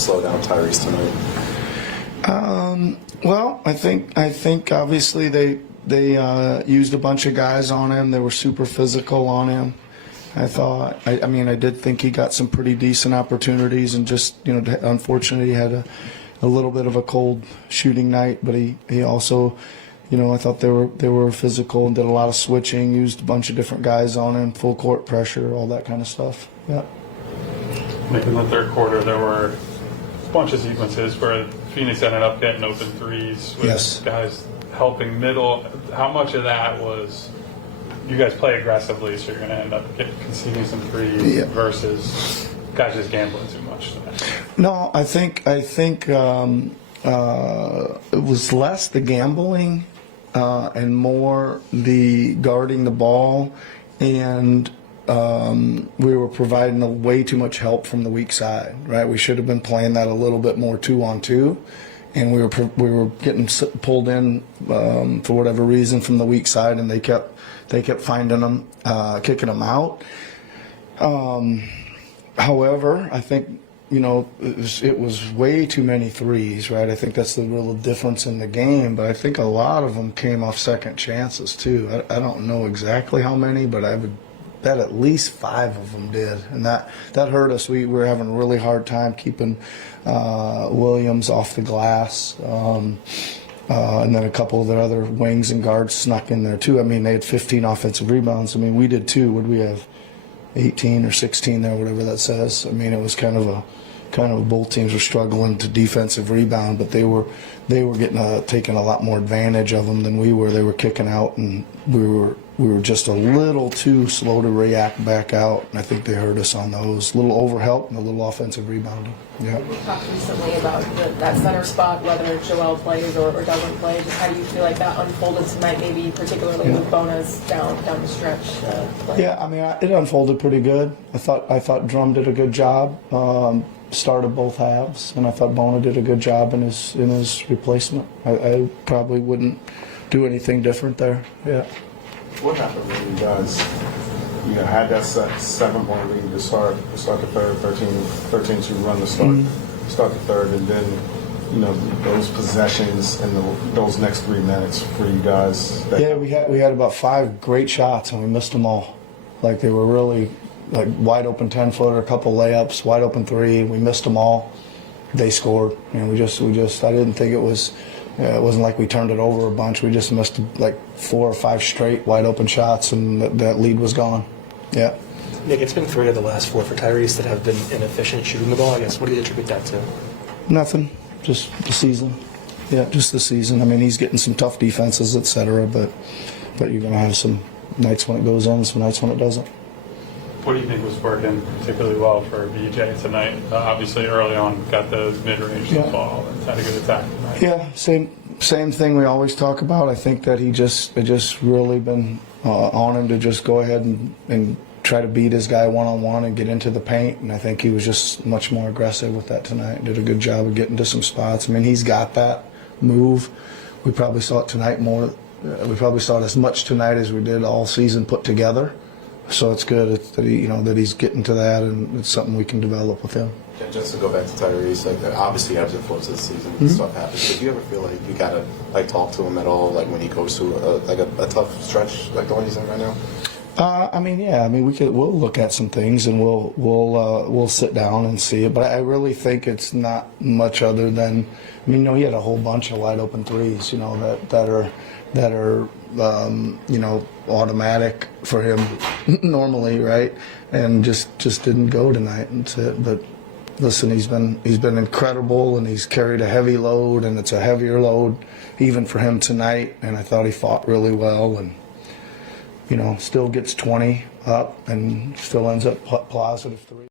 slow down Tyrese tonight? Well, I think obviously they used a bunch of guys on him. They were super physical on him. I mean, I did think he got some pretty decent opportunities, and just, unfortunately he had a little bit of a cold shooting night, but he also, I thought they were physical and did a lot of switching, used a bunch of different guys on him, full court pressure, all that kind of stuff. Yeah. Like in the third quarter, there were a bunch of sequences where Phoenix ended up getting open threes with guys helping middle. How much of that was you guys play aggressively, so you're going to end up conceding some threes versus guys just gambling too much? No, I think it was less the gambling and more the guarding the ball, and we were providing way too much help from the weak side. Right, we should have been playing that a little bit more 2-on-2, and we were getting pulled in for whatever reason from the weak side, and they kept finding them, kicking them out. However, I think it was way too many threes, right? I think that's the real difference in the game, but I think a lot of them came off second chances too. I don't know exactly how many, but I would bet at least 5 of them did, and that hurt us. We were having a really hard time keeping Williams off the glass, and then a couple of the other wings and guards snuck in there too. I mean, they had 15 offensive rebounds. I mean, we did too. Would we have 18 or 16 there, whatever that says? I mean, it was kind of both teams were struggling to defensive rebound, but they were getting taking a lot more advantage of them than we were. They were kicking out, and we were just a little too slow to react back out, and I think they hurt us on those. A little overhelp and a little offensive rebounding. Yeah. We talked recently about that center spot, whether Joel plays or doesn't play. Just how do you feel like that unfolded tonight, maybe particularly with Bona's down the stretch? Yeah, I mean, it unfolded pretty good. I thought Drum did a good job. Started both halves, and I thought Bona did a good job in his replacement. I probably wouldn't do anything different there. Yeah. What happened when you guys, had that 7-point lead to start the third, 13 to run the start the third, and then those possessions and those next 3 minutes for you guys? Yeah, we had about 5 great shots, and we missed them all. Like, they were really like wide open 10-footer, a couple layups, wide open 3. We missed them all. They scored. We just. I didn't think it was. It wasn't like we turned it over a bunch. We just missed like 4 or 5 straight wide open shots, and that lead was gone. Yeah. Nick, it's been 3 of the last 4 for Tyrese that have been inefficient shooting the ball. I guess, what do you attribute that to? Nothing. Just the season. Yeah, just the season. I mean, he's getting some tough defenses, etc. But you're going to have some nights when it goes in, some nights when it doesn't. What do you think was working particularly well for BJ tonight? Obviously, early on, got those mid-range ball and had a good attack tonight. Yeah, same thing we always talk about. I think that it just really been on him to just go ahead and try to beat his guy one-on-one and get into the paint. And I think he was just much more aggressive with that tonight. Did a good job of getting to some spots. I mean, he's got that move. We probably saw it tonight more. We probably saw it as much tonight as we did all season put together. So it's good that he's getting to that, and it's something we can develop with him. Yeah, just to go back to Tyrese, obviously ebbs and flows of the season, stuff happens. But do you ever feel like you gotta talk to him at all, when he goes through a tough stretch like the one he's in right now? I mean, yeah. I mean, we'll look at some things, and we'll sit down and see it. But I really think it's not much other than, I mean, he had a whole bunch of wide open threes, that are automatic for him normally, right? And just didn't go tonight. And that's it. But listen, he's been incredible, and he's carried a heavy load, and it's a heavier load even for him tonight. And I thought he fought really well, and still gets 20 up and still ends up positive 3.